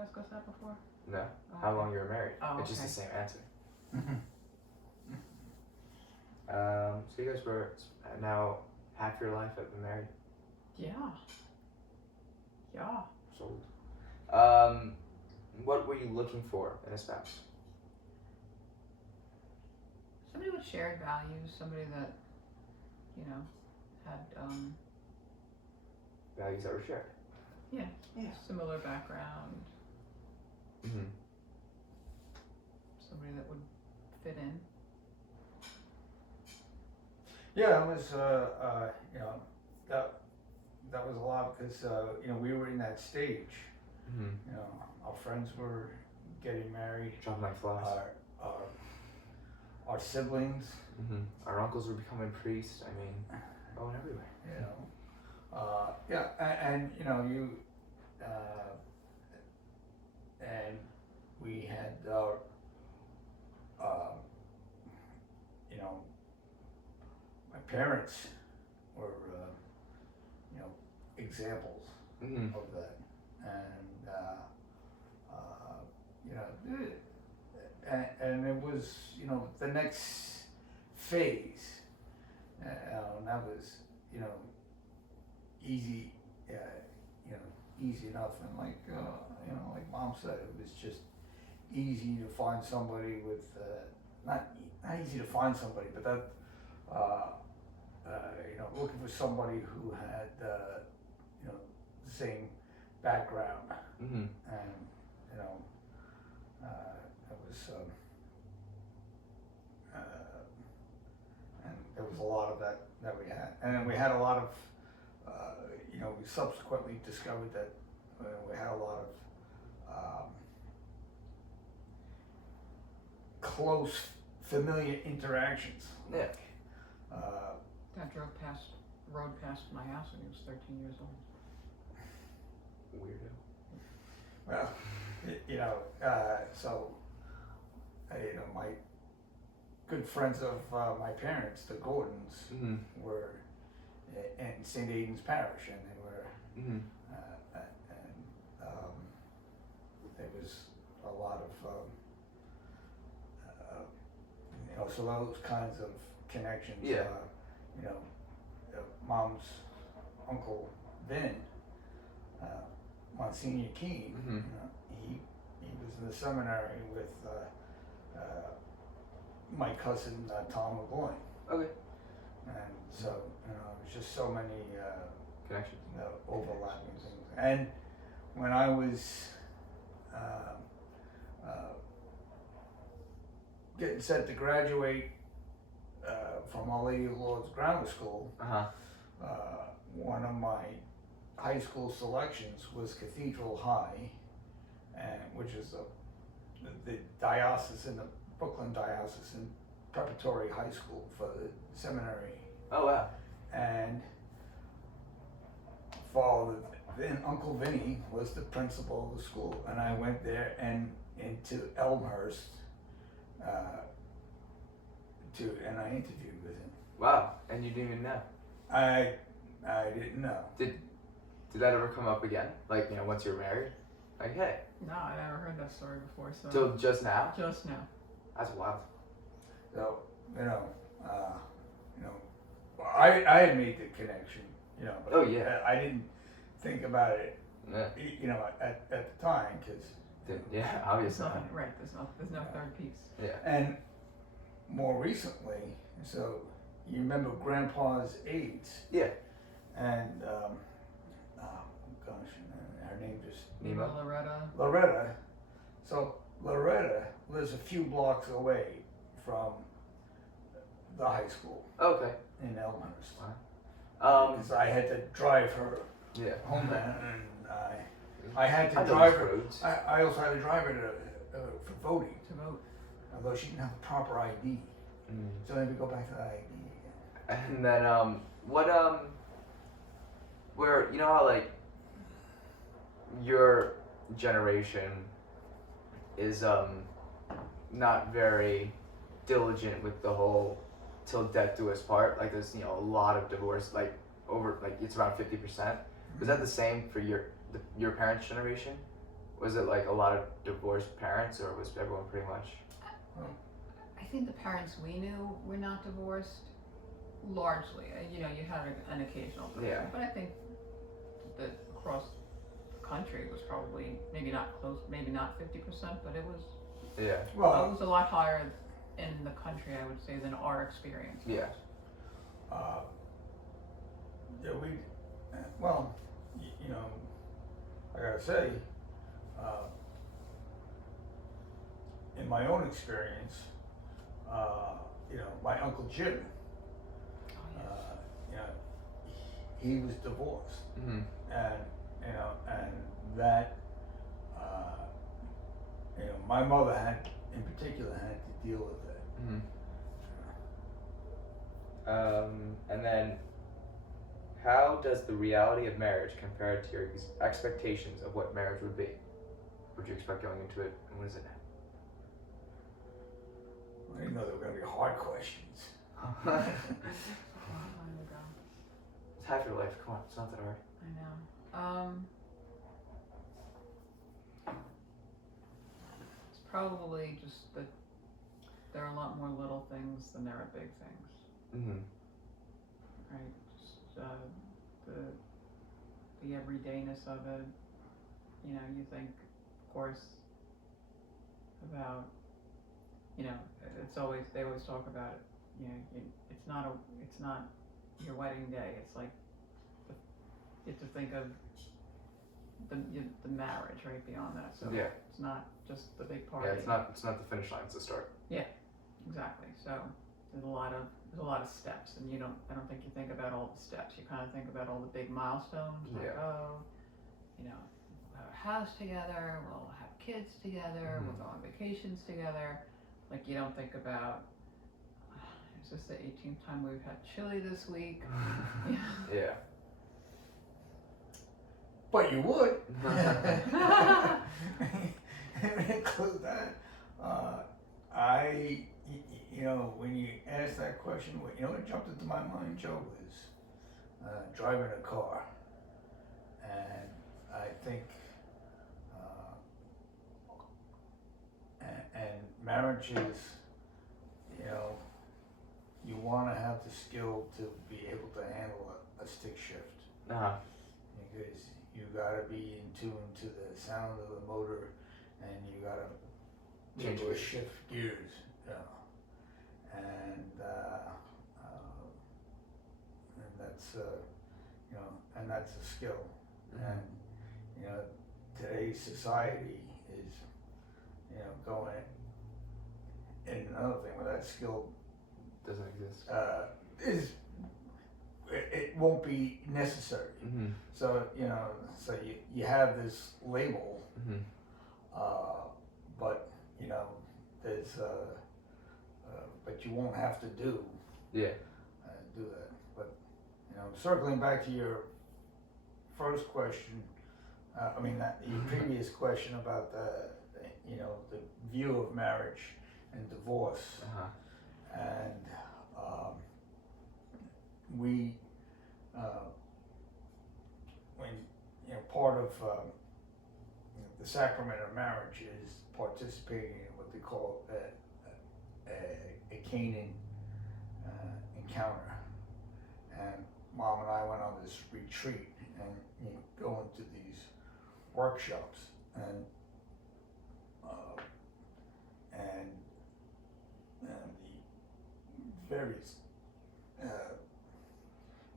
ask us that before? No. Oh, How okay. long you were married? Oh, It's just okay. the same answer. So you guys were now half your life have been married. Yeah. Yeah. Sold. What were you looking for in a spouse? Somebody with shared values, somebody that, you know, had Values that were shared. Yeah. Yeah. Similar background, Mm-hmm. somebody that would fit in. Yeah, it was, you know, that was a lot because, you know, we were in that stage. Mm-hmm. You know, our friends were getting married. Dropping like flies. Our siblings. Mm-hmm. Our uncles were becoming priests. I mean, going everywhere. You know, yeah, and you know, and we had our, you know, my parents were, you know, examples Mm-hmm. of that, and you know, and it was, you know, the next phase, and that was, you know, easy, you know, easy enough, and like, you know, like Mom said, it was just easy to find somebody with, not easy to find somebody, but that, you know, looking for somebody who had, you know, the same background, Mm-hmm. and you know, it was, and there was a lot of that we had, and then we had a lot of, you know, we subsequently discovered that we had a lot of close, familiar interactions. Yeah. Dad rode past my house when he was 13 years old. Weirdo. Well, you know, so, you know, my good friends of my parents, the Gordons, Mm-hmm. were in St. Aidan's Parish, and they were, Mm-hmm. and there was a lot of, you know, so those kinds of connections. Yeah. You know, Mom's uncle Vin, Monsignor Keene, Mm-hmm. you know, he was in the seminary with my cousin Tom McGloin, Okay. and so, you know, it was just so many Connections. overlapping things. And when I was getting set to graduate from Our Lady of Lourdes Grammar School, Uh-huh. one of my high school selections was Cathedral High, and which is the diocesan, the Brooklyn diocesan preparatory high school for the seminary. Oh wow. And then Uncle Vinny was the principal of the school, and I went there and into Elmhurst and I interviewed with him. Wow. And you didn't even know. I didn't know. Did that ever come up again? Like, you know, once you're married? Like, hey. No, I never heard that story before. So Till just now? just now. That's wild. So, you know, I had made the connection, you know. But Oh, yeah. I didn't think about it, Yeah. you know, at the time, because. Yeah, There's obviously. nothing, right? There's no third piece. Yeah. And more recently, so you remember Grandpa's AIDS, Yeah. and oh gosh, her name just Nemo. Loretta. So Loretta lives a few blocks away from the high school Okay. in Elmhurst. Um. I had to drive her Yeah. home, and I had to I know drive these her. roads. I also had to drive her to, for voting, To vote. although she didn't have the proper ID. Mm. So then we go back to the ID again. And then where you know how like your generation is not very diligent with the whole till death do us part. Like there's, you know, a lot of divorce, like over, like it's around 50%. Was that the same for your parents' generation? Was it like a lot of divorced parents, or was everyone pretty much? I think the parents we knew were not divorced, largely. You know, you had an occasional divorce, Yeah. but I think that across the country it was probably maybe not 50%, but it was Well, a lot higher in the country, I would say, than our experience. Yeah. yeah, well, you know, I gotta say, in my own experience, you know, my Uncle Jim, you know, he was divorced, Mm-hmm. and you know, and that, you know, my mother in particular, had to deal with that. Mm-hmm. And then, how does the reality of marriage compare to your expectations of what marriage would be? What would you expect going into it, and what is it now? I didn't know they were going to be hard questions. A long time ago. It's half your life. Come on, it's not that hard. I know. It's probably just that there are a lot more little things than there are big things, Mm-hmm. right? Just the everydayness of it. You know, you think, of course, about, you know, they always talk about it. You know, it's not your wedding day. It's like you have to think of the marriage right beyond that. So Yeah. it's not just the big party. Yeah, it's not the finish line. It's the start. Exactly. So there's a lot of steps, and I don't think you think about all the steps. You kind of think about all the big milestones. Like, Yeah. you know, we'll have a house together. We'll have kids together. Mhm. We'll go on vacations together. Like, you don't think about, is this the 18th time we've had chili this week? Yeah. But you would. Include that. You know, when you asked that question, you know what jumped into my mind, Joe, was driving a car. And I think, and marriage is, you know, you want to have the skill to be able to handle a stick shift. Uh-huh. Because you gotta be in tune to the sound of the motor, and you gotta Change gears. shift gears, you know. And that's you know, and that's a skill. Mhm. And you know, today's society is, you know, going. And another thing with that skill Doesn't exist. is it won't be necessary. Mm-hmm. So, you know, you have this label, Mm-hmm. but, you know, there's, but you won't have to do that. But, you know, circling back to your first question, your previous question about you know, the view of marriage and divorce. Uh-huh. And we, when, you know, part of the sacrament of marriage is participating in what they call a Canaan encounter. And Mom and I went on this retreat, and you go into these workshops, and the various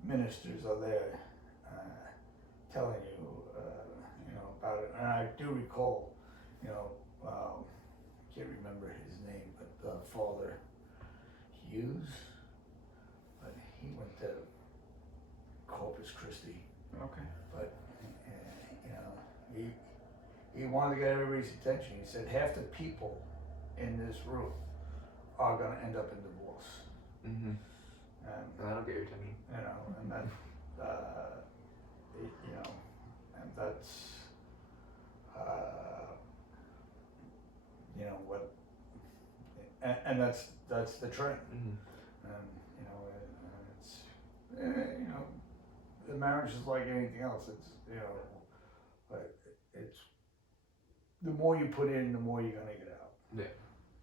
ministers are there telling you, you know, about it. And I do recall, you know, can't remember his name, but Father Hughes, but he went to Corpus Christi. Okay. But you know, he wanted to get everybody's attention. He said half the people in this room are going to end up in divorce. Mm-hmm. And That'll get your attention. you know, and that, you know, and that's, you know, what, and that's the trend. Mm-hmm. And you know, it's, you know, the marriage is like anything else. It's, you know, but it's the more you put in, the more you're gonna get out. Yeah.